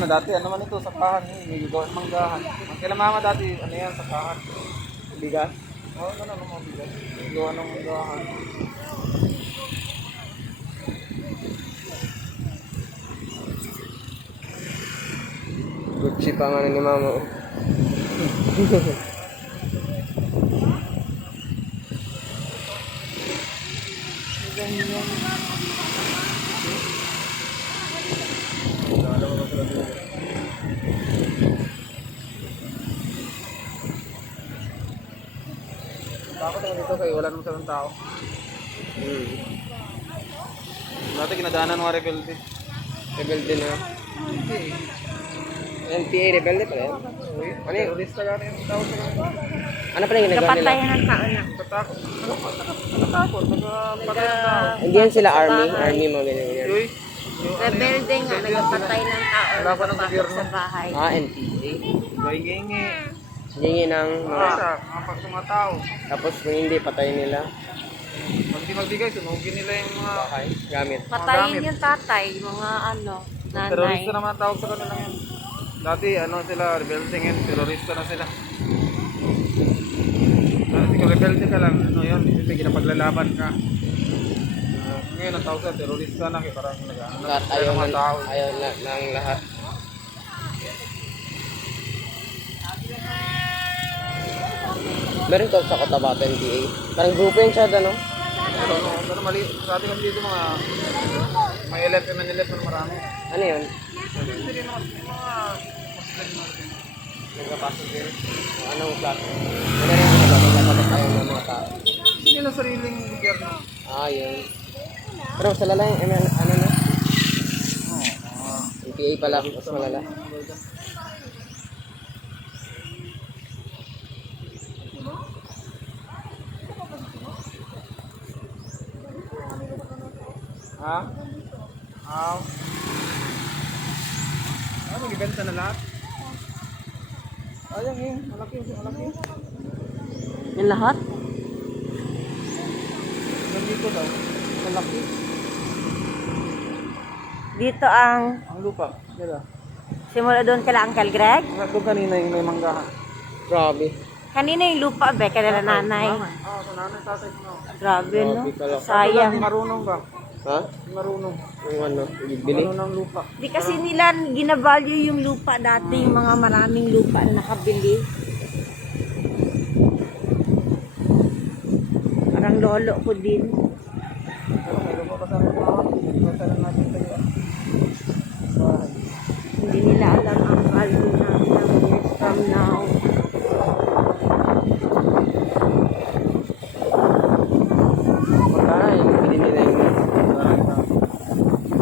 na dati, ano man ito, sakahan. May gawa ng manggahan. Kailan mama dati, ano yan, sakahan. Bigas? Oo, ano mga bigas. May gawa ng manggahan. Gucci pa nga ni mama. Oh. Bakit ako dito kayo? Wala naman sa tao. Dati kinadaanan mga rebelde. Rebelde na. Hindi. NPA rebelde pala yan. Ano yung terorista gano'n yung tao sa kanila? Ano pala yung ginagawa nila? Kapatayan ng tao na. Nakatakot. Nakatakot. Nagpatay ng tao. Hindi yan sila army. Army mga ganyan. Yoy. Rebelde nga, nagpatay ng tao. Wala pa ng gobyerno. Sa bahay. NPA. Gaingi. Hingi ng mga... Mga sa mga tao. Tapos kung hindi, patayin nila. Pag di magbigay, sunugin nila yung mga... Bahay. Gamit. Patayin yung tatay, mga ano, nanay. Terorista naman tawag sa kanila yan. Dati ano sila, rebelde ngayon, terorista na sila. Dati kung rebelde ka lang, ano yun, isipin kinapaglalaban ka. Ngayon ang tawag sa terorista na, kaya parang Lahat ayaw mga tao. ng lahat. Meron to sa Cotabato NPA. Parang grupo yung siya, ano? Pero mali, sa atin kasi dito mga may LF, MNLF na marami. Ano yun? Hindi rin mga Muslim na nagpapasok din. Anong klase? Ano rin yung nagpapatayan ng mga tao? Hindi nila sariling gobyerno. Yun. Pero mas malala yung ano na? NPA pala, mas malala. Ha? Mag-ibenta na lahat? Ayan eh, malaki. Yung lahat? Nandito daw, malaki. Dito ang Ang lupa, dito. simula doon kala Uncle Greg. Doon kanina yung may manggahan. Grabe. Kanina yung lupa, be, kanila nanay. Sa nanay, tatay mo. Grabe, no? Grabe pala. Sayang. Marunong ba? Ha? Marunong. Yung ano? Bili? Marunong ng lupa. Di kasi nila ginavalue yung lupa dati, yung mga maraming lupa na nakabili. Parang lolo ko din. Pero may lupa pa sa mga. Basta lang natin tayo. Hindi nila alam ang value na ilang years from now. Magkana yung bili nila yung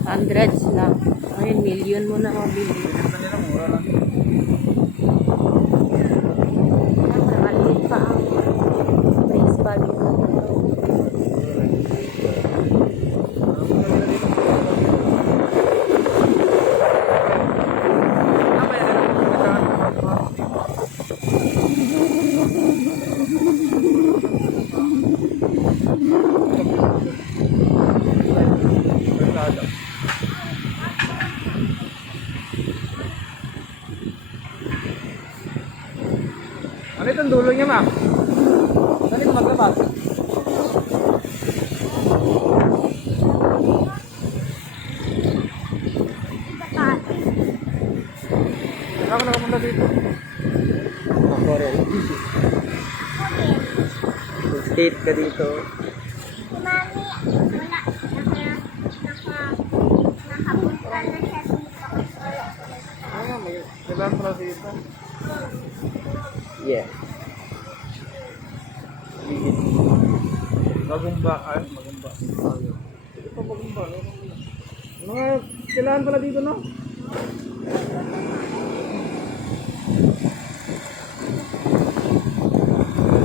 Hundreds lang. Ngayon, million mo na mabili. Basta nila mura lang. Maliit pa ang face value na ito. Ano itong dulo niya, ma? Saan ito maglabas? Saan ka nakapunta dito? Ako rin. Skate ka dito. May kailangan pala dito. Yeah. Magumba. Ito pa magumba. Mga kailangan pala dito, no?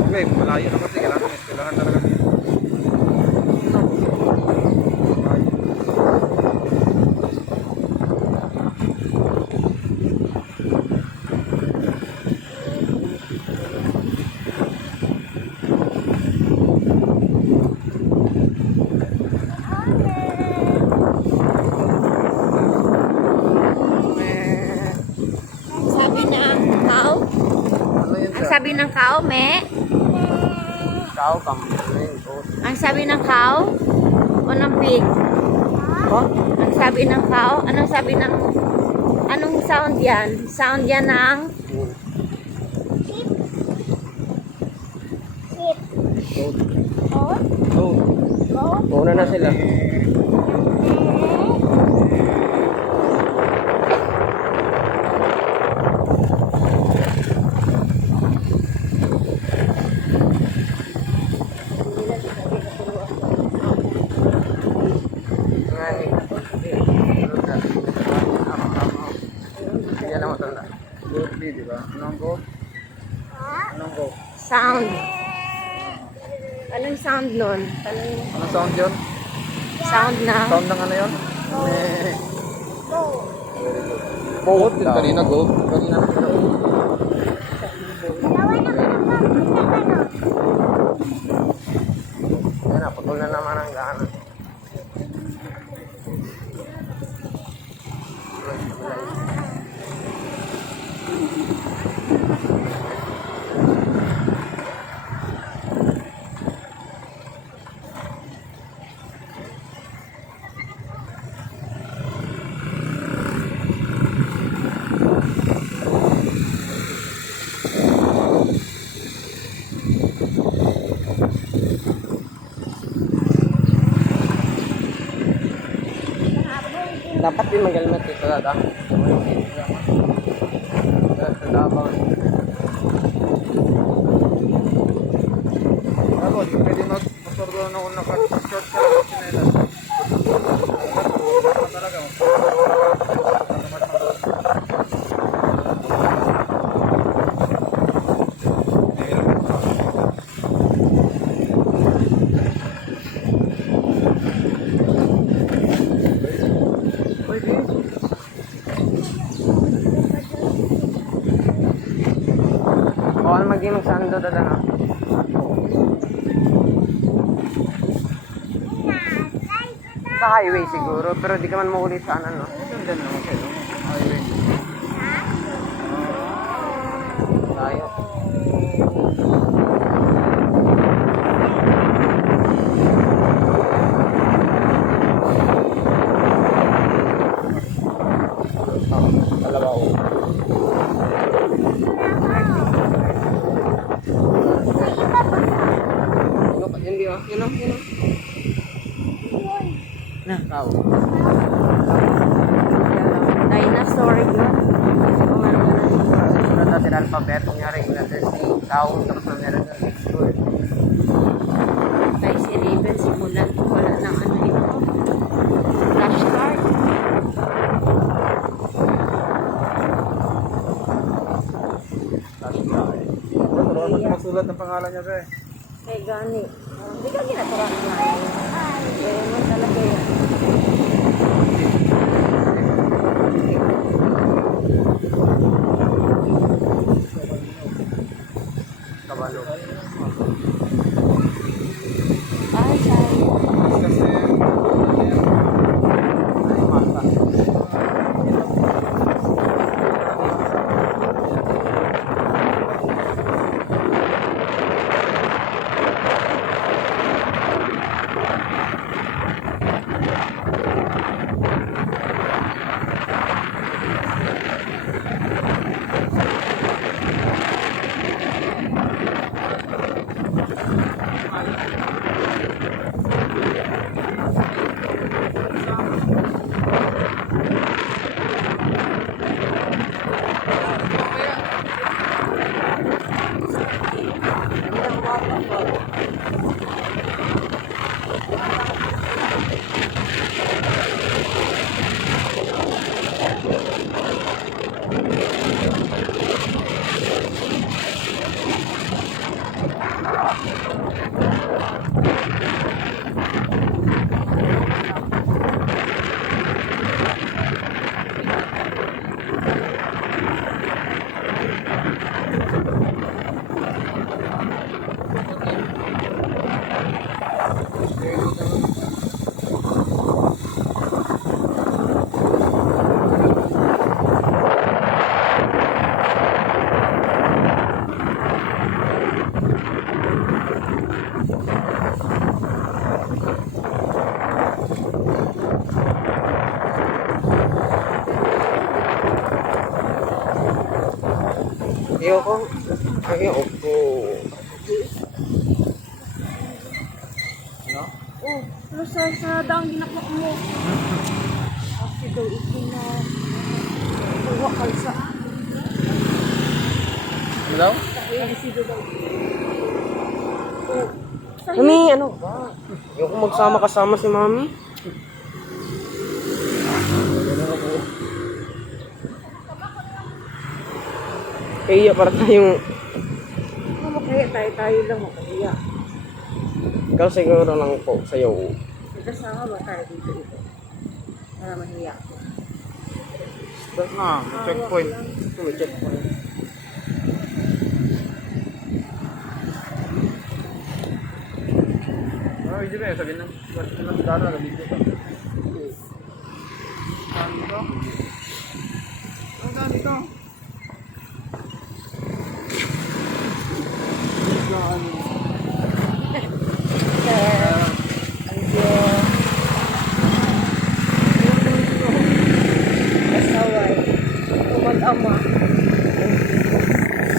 Okay, malayo na kasi kailangan talaga dito. ng cow, me? Cow, kambing, goat. Ang sabi ng cow? O ng pig? Oh? Ang sabi ng cow? Anong sabi ng... Anong sound yan? Sound yan ng... Goat. Una na sila. Yan ang matanda. Goat bee, di ba? Anong goat? Anong goat? Sound. Anong sound nun? Tanong mo. Anong sound yun? Sound ng... Sound ng ano yun? Goat. Yun kanina goat. Kanina Yan na, putol na naman ang gana. Dapat din mag-helmet dito dada. Sa Davao. Ako, di pwede magsordo na ako naka-short ka lang sinelas. Talaga. Bawal maging magsando dada na. Sa highway siguro, pero di ka man maulit sa ano. Ganda naman kayo. Highway. Tayo. Kalabaw. Hindi ah, yun ah. Na, tao. Dinosaur yun. Kung ano ka na. Sunod na sila alphabet, kunyari letter C, tao, tapos na meron ng picture. Kay si Raven, simulan ko wala ng ano ito. Flashcard. Turuan mo siya magsulat ng pangalan niya, be. Kay Gani. Hindi ka ginaturan nga. Kaya mo talaga yan. Kabalo. Ay, sorry. Kasi, Ay, masa. Ayoko. Ayoko. No? Oh, pero sa daang ginako mo. Kasi daw ito na kuha kalsa. Ano daw? Kasi daw. Oh, Mami, ano ba? Ayoko magsama kasama si Mami. Kaya para tayong... ano kaya tayo lang makaya. Ikaw siguro lang po sa'yo. Kasama ba tayo dito ito? Para mahiya. Start na. Checkpoint. Ito may checkpoint. Hindi ba yun? Sabihin ng dara, nabigyo ka. Ano ito?